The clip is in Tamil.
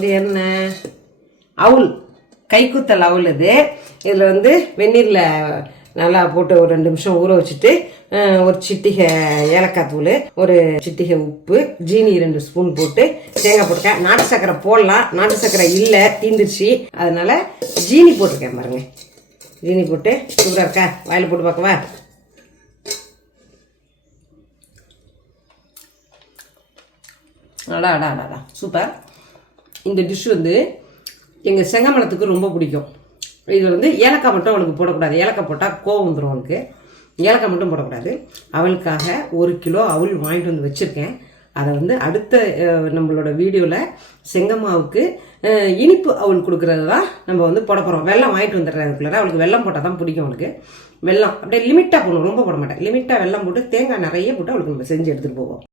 வந்து என்ன அவுல், கைக்குத்தல் அவுல். இதில் வந்து வெந்நீரில் நல்லா போட்டு ஒரு 2 நிமிஷம் ஊற வச்சுட்டு ஒரு சிட்டிகை ஏலக்காய் தூள், ஒரு சிட்டிகை உப்பு, ஜீனி 2 ஸ்பூன் போட்டு தேங்காய் போட்டுருக்கேன். நாட்டு சர்க்கரை போடலாம், நாட்டு சர்க்கரை இல்லை, தீந்துருச்சு, அதனால ஜீனி போட்டிருக்கேன் பாருங்க. ஜீனி போட்டு சூப்பராக இருக்கா? வாயில் போட்டு பார்க்கவா? அடா அடா அடாடா சூப்பர். இந்த டிஷ் வந்து எங்கள் செங்கமலத்துக்கு ரொம்ப பிடிக்கும். இதில் வந்து ஏலக்காய் மட்டும் அவளுக்கு போடக்கூடாது. ஏலக்காய் போட்டால் கோவம் வந்துடும் அவளுக்கு. ஏலக்காய் மட்டும் போடக்கூடாது. அவளுக்காக 1 கிலோ அவள் வாங்கிட்டு வந்து வச்சுருக்கேன். அதை வந்து அடுத்த நம்மளோட வீடியோவில் செங்கம்மாவுக்கு இனிப்பு அவள் கொடுக்குறது தான் நம்ம வந்து போட போகிறோம். வெல்லம் வாங்கிட்டு வந்துடுறதுக்குள்ள அவளுக்கு வெல்லம் போட்டால் தான் பிடிக்கும். அவளுக்கு வெல்லம் அப்படியே லிமிட்டாக போடணும், ரொம்ப போட மாட்டேன். லிமிட்டாக வெல்லம் போட்டு தேங்காய் நிறைய போட்டு அவளுக்கு நம்ம செஞ்சு எடுத்துகிட்டு போவோம்.